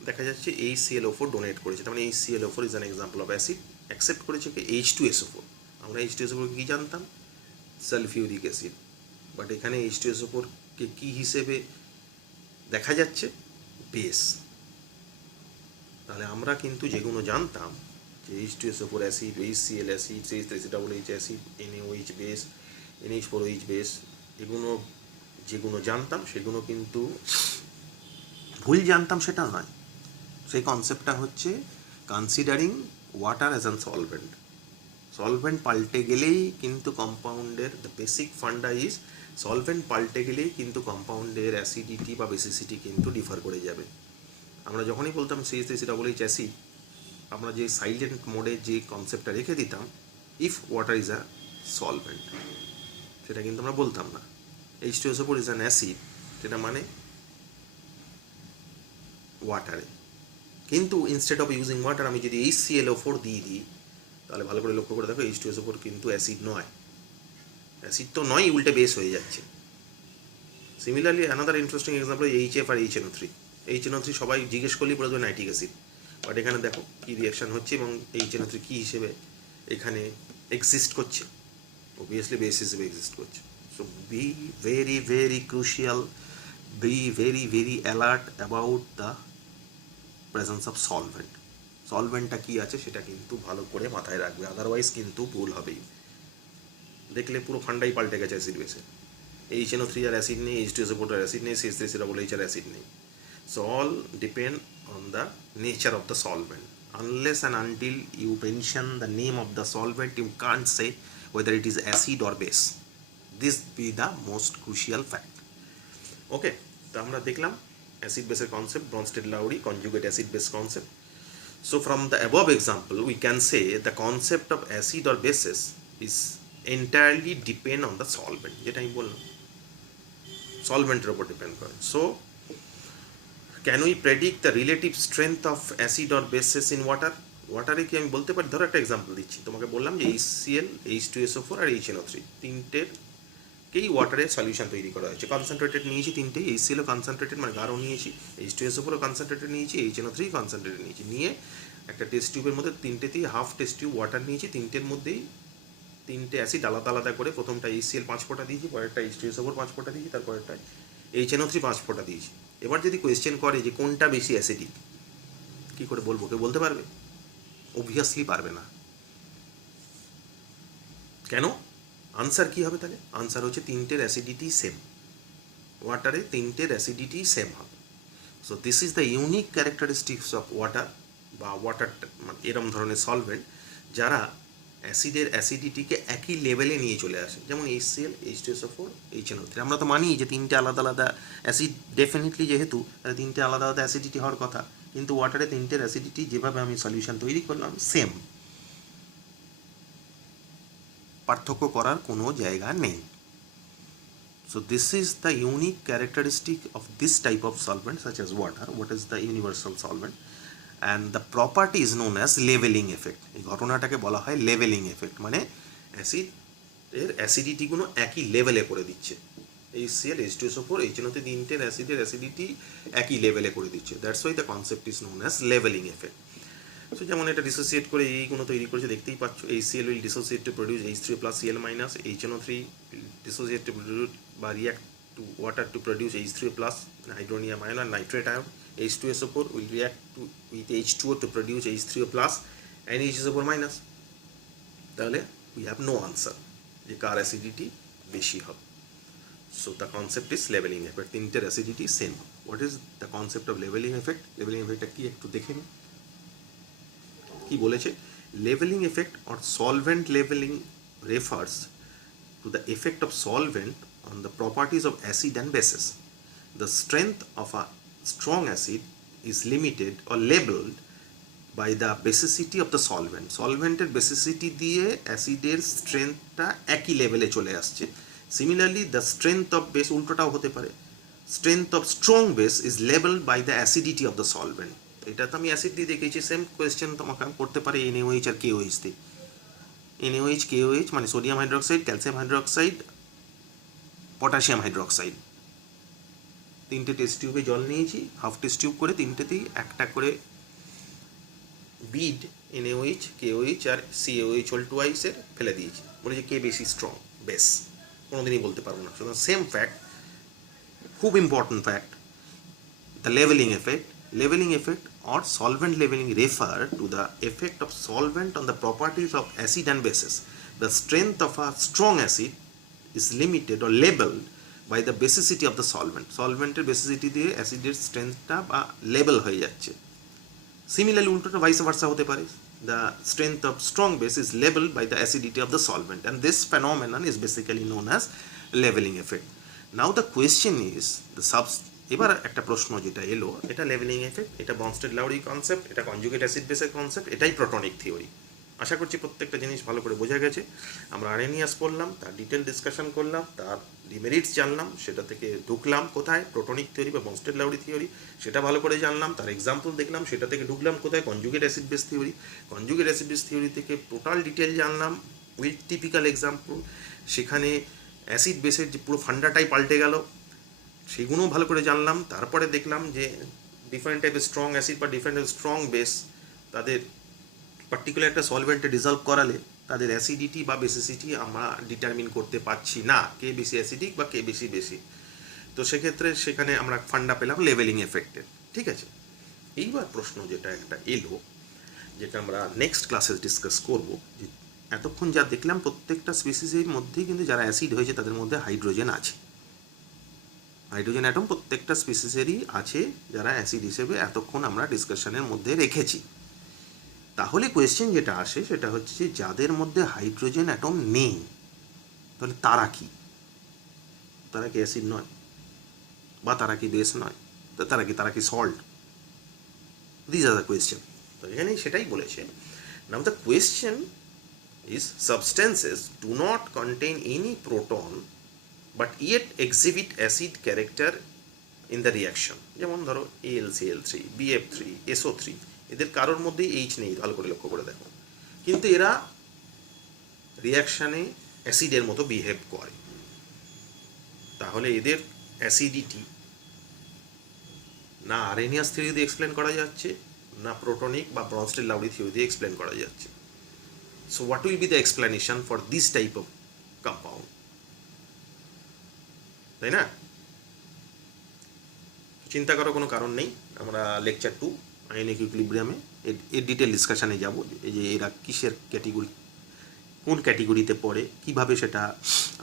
দেখা যাচ্ছে HClO4 ডোনেট করেছে, তার মানে HClO4 is an example of acid. Accept করেছে কি H2SO4, আমরা H2SO4 কি জানতাম, সালফিউরিক অ্যাসিড, বাট এখানে H2SO4 কে কি হিসেবে দেখা যাচ্ছে, বেস। তাহলে আমরা কিন্তু যেগুলো জানতাম যে H2SO4 acid, HCl acid, CH3COOH acid, NaOH base, NH4OH base, এগুলো যেগুলো জানতাম সেগুলো কিন্তু ভুল জানতাম সেটা নয়। সেই কনসেপ্টটা হচ্ছে considering water as an solvent. Solvent পাল্টে গেলেই কিন্তু কম্পাউন্ডের the basic funda is solvent পাল্টে গেলেই কিন্তু কম্পাউন্ডের অ্যাসিডিটি বা বেসিসিটি কিন্তু ডিফার করে যাবে। আমরা যখনই বলতাম CH3COOH অ্যাসিড, আমরা যে সাইলেন্ট মোডে যে কনসেপ্টটা রেখে দিতাম, if water is a solvent, সেটা কিন্তু আমরা বলতাম না। H2SO4 ইজ অ্যান অ্যাসিড, সেটা মানে ওয়াটারে। কিন্তু ইনস্টেড অফ ইউজিং ওয়াটার আমি যদি HClO4 দিয়ে দিই, তাহলে ভালো করে লক্ষ্য করে দেখো H2SO4 কিন্তু অ্যাসিড নয়, অ্যাসিড তো নয়, উল্টে বেস হয়ে যাচ্ছে। Similarly another interesting example HF আর HNO3। HNO3 সবাই জিজ্ঞেস করলেই বলে দেবে নাইট্রিক অ্যাসিড, বাট এখানে দেখো কী রিয়াকশান হচ্ছে এবং HNO3 কী হিসেবে এখানে এক্সিস্ট করছে, অবভিয়াসলি বেস হিসেবে এক্সিস্ট করছে। So be very very crucial, be very very alert about the presence of solvent. সলভেন্টটা কী আছে সেটা কিন্তু ভালো করে মাথায় রাখবে, আদারওয়াইজ কিন্তু ভুল হবেই। দেখলে পুরো ফান্ডাই পাল্টে গেছে অ্যাসিড বেসে। HNO3 আর অ্যাসিড নেই, H2SO4 আর অ্যাসিড নেই, CH3COOH আর অ্যাসিড নেই। So all depend on the nature of the solvent. Unless and until you mention the name of the solvent, you can't say whether it is acid or base. This be the most crucial fact. Okay, তো আমরা দেখলাম acid বেসের concept, Bronsted-Lowry conjugate acid base concept. So from the above example, we can say the concept of acid or bases is entirely depend on the solvent. যেটা আমি বললাম, সলভেন্টের উপর depend করে। So can we predict the relative strength of acid or bases in water? ওয়াটারে কি আমি বলতে পারি? ধরো একটা এক্সাম্পল দিচ্ছি, তোমাকে বললাম যে HCl, H2SO4 আর HNO3 তিনটেরকেই ওয়াটারে সলিউশন তৈরি করা হয়েছে। কনসেন্ট্রেটেড নিয়েছি তিনটেই, HCl কনসেন্ট্রেটেড মানে গাঢ় নিয়েছি, H2SO4 কনসেন্ট্রেটেড নিয়েছি, HNO3 কনসেন্ট্রেটেড নিয়েছি, নিয়ে একটা টেস্ট টিউবের মধ্যে তিনটেতেই হাফ টেস্ট টিউব ওয়াটার নিয়েছি, তিনটের মধ্যেই তিনটে অ্যাসিড আলাদা আলাদা করে, প্রথমটা HCl 5 ফোঁটা দিয়েছি, পরেরটা H2SO4 5 ফোঁটা দিয়েছি, তারপরেরটা HNO3 5 ফোঁটা দিয়েছি। এবার যদি কোয়েশ্চেন করে যে কোনটা বেশি অ্যাসিডিক, কী করে বলবো? কেউ বলতে পারবে? অবভিয়াসলি পারবে না। কেন? আনসার কী হবে তাহলে? আনসার হচ্ছে তিনটের অ্যাসিডিটি সেম, ওয়াটারে তিনটের অ্যাসিডিটি সেম হবে। So this is the unique characteristics of water বা ওয়াটার এরম ধরনের সলভেন্ট যারা অ্যাসিডের অ্যাসিডিটিকে একই লেভেলে নিয়ে চলে আসে। যেমন HCl, H2SO4, HNO3, আমরা তো মানি যে তিনটে আলাদা আলাদা অ্যাসিড ডেফিনেটলি, যেহেতু তিনটে আলাদা আলাদা অ্যাসিডিটি হওয়ার কথা, কিন্তু ওয়াটারে তিনটের অ্যাসিডিটি যেভাবে আমি সলিউশন তৈরি করলাম সেম, পার্থক্য করার কোনো জায়গা নেই। So this is the unique characteristic of this type of solvent such as water. What is the universal solvent? And the property is known as leveling effect. এই ঘটনাটাকে বলা হয় লেভেলিং এফেক্ট, মানে অ্যাসিড এর অ্যাসিডিটিগুলো একই লেভেলে করে দিচ্ছে। HCl, H2SO4, HNO3 তিনটের অ্যাসিডের অ্যাসিডিটি একই লেভেলে করে দিচ্ছে। That's why the concept is known as leveling effect. So যেমন এটা ডিসোসিয়েট করে এইগুলো তৈরি করেছে, দেখতেই পাচ্ছ। HCl will dissociate to produce H3 plus Cl minus, HNO3 will dissociate to produce বা react to water to produce H3 plus hydronium ion and nitrate ion. H2SO4 will react with H2O to produce H3O plus and H2SO4 minus. তাহলে we have no answer যে কার acidity বেশি হবে। So the concept is leveling effect. তিনটের acidity same. What is the concept of leveling effect? Leveling effectটা কি একটু দেখে নিই। কি বলেছে? Leveling effect or solvent leveling refers to the effect of solvent on the properties of acid and bases. The strength of a strong acid is limited or labeled by the basicity of the solvent. Solvenটের basicity দিয়ে অ্যাসিডের স্ট্রেংথটা একই লেভেলে চলে আসছে। Similarly, the strength of base উল্টোটাও হতে পারে। Strength of strong base is labeled by the acidity of the solvent. এটা তো আমি অ্যাসিড দিয়ে দেখেছি, সেম কোয়েশ্চেন তোমাকে করতে পারে NaOH আর KOH দিয়ে। NaOH KOH মানে sodium hydroxide, calcium hydroxide, potassium hydroxide. 3টে টেস্ট টিউবে জল নিয়েছি, হাফ টেস্ট টিউব করে 3টেতেই একটা করে বিড NaOH KOH আর CaOH হোল টুয়াইসের ফেলে দিয়েছি, বলেছি কে বেশি স্ট্রং বেস, কোনোদিনই বলতে পারবো না। সুতরাং সেম ফ্যাক্ট, খুব important fact, the leveling effect or solvent leveling refer to the effect of solvent on the properties of acid and bases. The strength of a strong acid is limited or labeled by the basicity of the solvent. Solvenটের basicity দিয়ে অ্যাসিডের স্ট্রেংথটা বা label হয়ে যাচ্ছে। Similarly উল্টোটা vice versa হতে পারে, the strength of strong base is labeled by the acidity of the solvent, and this phenomenon is basically known as leveling effect. Now the question is the এবার একটা প্রশ্ন যেটা এলো, এটা লেভেলিং এফেক্ট, এটা ব্রনস্টেড-লাউরি concept, এটা কনজুগেট অ্যাসিড বেসের concept, এটাই প্রোটনিক থিওরি। আশা করছি প্রত্যেকটা জিনিস ভালো করে বোঝা গেছে। আমরা আরএনিয়াস পড়লাম, তার ডিটেল ডিসকাশন করলাম, তার ডিমেরিটস জানলাম, সেটা থেকে ঢুকলাম কোথায় প্রোটনিক থিওরি বা ব্রনস্টেড-লাউরি থিওরি, সেটা ভালো করে জানলাম, তার এক্সাম্পল দেখলাম, সেটা থেকে ঢুকলাম কোথায় conjugate acid base theory. Conjugate acid base theory থেকে টোটাল ডিটেল জানলাম উইথ টিপিক্যাল এক্সাম্পল, সেখানে অ্যাসিড বেসের যে পুরো ফান্ডাটাই পাল্টে গেল, সেগুলোও ভালো করে জানলাম। তারপরে দেখলাম যে ডিফারেন্ট টাইপের স্ট্রং অ্যাসিড বা ডিফারেন্ট টাইপের স্ট্রং বেস, তাদের পার্টিকুলার একটা সলভেন্টে ডিজলভ করালে তাদের অ্যাসিডিটি বা বেসিসিটি আমরা ডিটারমিন করতে পারছি না, কে বেশি অ্যাসিডিক বা কে বেশি বেশি। তো সেক্ষেত্রে সেখানে আমরা ফান্ডা পেলাম লেভেলিং এফেক্টের। ঠিক আছে, এইবার প্রশ্ন যেটা একটা এলো, যেটা আমরা নেক্সট ক্লাসে ডিসকাস করব, যে এতক্ষণ যা দেখলাম প্রত্যেকটা স্পিসিসের মধ্যেই কিন্তু যারা অ্যাসিড হয়েছে তাদের মধ্যে হাইড্রোজেন আছে, হাইড্রোজেন অ্যাটম প্রত্যেকটা স্পিসিসেরই আছে যারা অ্যাসিড হিসেবে এতক্ষণ আমরা ডিসকাশনের মধ্যে রেখেছি। তাহলে কোয়েশ্চেন যেটা আসে সেটা হচ্ছে যাদের মধ্যে হাইড্রোজেন অ্যাটম নেই, তাহলে তারা কি? তারা কি অ্যাসিড নয়, বা তারা কি বেস নয়, তারা কি salt? This are the question. তো এখানে সেটাই বলেছে। Now the question is substances do not contain any proton but yet exhibit acid character in the reaction, যেমন ধরো AlCl3, BF3, SO3, এদের কারোর মধ্যেই H নেই, ভালো করে লক্ষ্য করে দেখো, কিন্তু এরা রিয়াকশানে অ্যাসিডের মতো বিহেভ করে। তাহলে এদের অ্যাসিডিটি না আরএনিয়াস থিওরি দিয়ে এক্সপ্লেন করা যাচ্ছে, না প্রোটনিক বা ব্রনস্টেড-লাউরি থিওরি দিয়ে এক্সপ্লেন করা যাচ্ছে। So what will be the explanation for this type of compound? তাই না? চিন্তা করার কোনো কারণ নেই। আমরা লেকচার 2 আয়নিক ইকুইলিব্রিয়ামে এর ডিটেল ডিসকাশানে যাব, এই যে এরা কিসের ক্যাটেগরি, কোন ক্যাটেগরিতে পড়ে, কিভাবে সেটা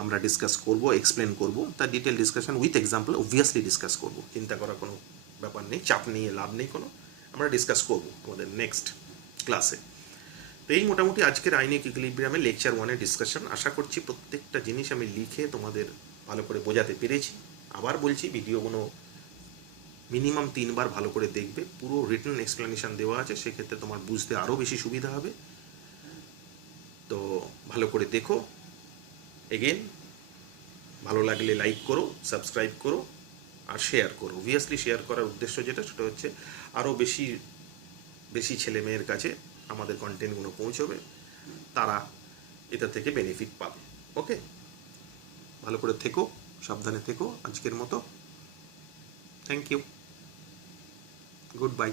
আমরা ডিসকাস করব, এক্সপ্লেন করব, তার detail discussion with example obviously discuss করব। চিন্তা করার কোনো ব্যাপার নেই, চাপ নিয়ে লাভ নেই কোনো, আমরা ডিসকাস করব আমাদের নেক্সট ক্লাসে। তো এই মোটামুটি আজকের আয়নিক ইকুইলিব্রিয়ামে লেকচার 1-এর ডিসকাশন। আশা করছি প্রত্যেকটা জিনিস আমি লিখে তোমাদের ভালো করে বোঝাতে পেরেছি। আবার বলছি, ভিডিওগুলো মিনিমাম 3 বার ভালো করে দেখবে, পুরো রিটেন এক্সপ্লেনেশন দেওয়া আছে, সেক্ষেত্রে তোমার বুঝতে আরও বেশি সুবিধা হবে। তো ভালো করে দেখো। এগেন, ভালো লাগলে লাইক করো, সাবস্ক্রাইব করো আর শেয়ার করো। অবভিয়াসলি শেয়ার করার উদ্দেশ্য যেটা, সেটা হচ্ছে আরও বেশি বেশি ছেলে মেয়ের কাছে আমাদের কন্টেন্টগুলো পৌঁছবে, তারা এটা থেকে বেনিফিট পাবে। ওকে, ভালো করে থেকো, সাবধানে থেকো। আজকের মতো থ্যাংক ইউ, গুড বাই।